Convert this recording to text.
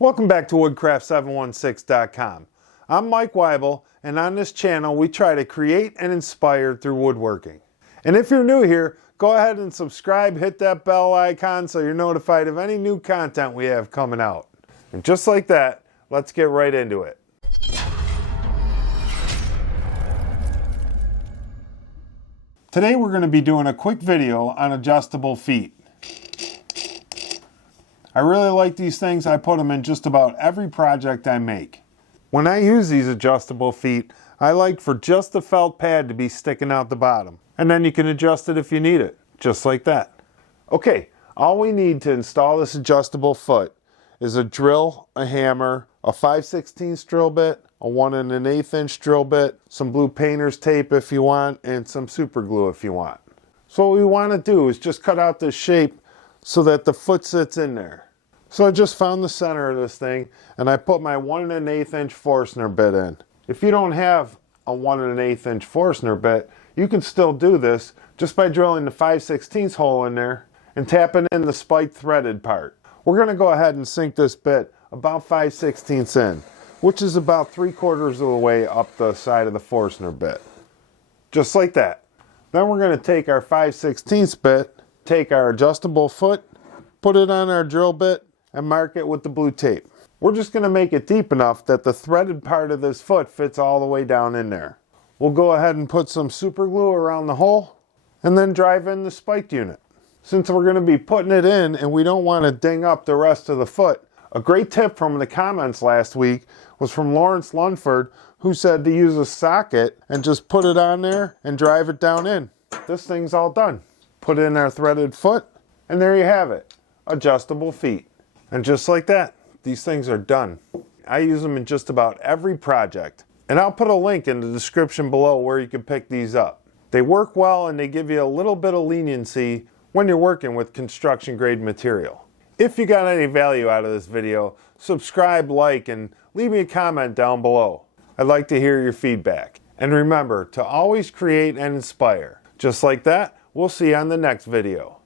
Welcome back to Woodcraft716.com. I'm Mike Weibel, and on this channel we try to create and inspire through woodworking. And if you're new here, go ahead and subscribe, hit that bell icon so you're notified of any new content we have coming out. And just like that, let's get right into it. Today we're going to be doing a quick video on adjustable feet. I really like these things. I put them in just about every project I make. When I use these adjustable feet, I like for just the felt pad to be sticking out the bottom. And then you can adjust it if you need it, just like that. Okay, all we need to install this adjustable foot is a drill, a hammer, a 5/16 drill bit, a 1 1/8 inch drill bit, some blue painter's tape if you want, and some super glue if you want. So what we want to do is just cut out this shape so that the foot sits in there. So I just found the center of this thing and I put my 1 1/8 inch Forstner bit in. If you don't have a 1 1/8 inch Forstner bit, you can still do this just by drilling the 5/16 hole in there and tapping in the spiked threaded part. We're going to go ahead and sink this bit about 5/16 in, which is about 3/4 of the way up the side of the Forstner bit. Just like that. Then we're going to take our 5/16 bit, take our adjustable foot, put it on our drill bit, and mark it with the blue tape. We're just going to make it deep enough that the threaded part of this foot fits all the way down in there. We'll go ahead and put some super glue around the hole and then drive in the spiked unit. Since we're going to be putting it in and we don't want to ding up the rest of the foot, a great tip from the comments last week was from Lawrence Lunford, who said to use a socket and just put it on there and drive it down in. This thing's all done. Put in our threaded foot and there you have it, adjustable feet. And just like that, these things are done. I use them in just about every project. And I'll put a link in the description below where you can pick these up. They work well and they give you a little bit of leniency when you're working with construction grade material. If you got any value out of this video, subscribe, like, and leave me a comment down below. I'd like to hear your feedback. And remember to always create and inspire. Just like that, we'll see you on the next video.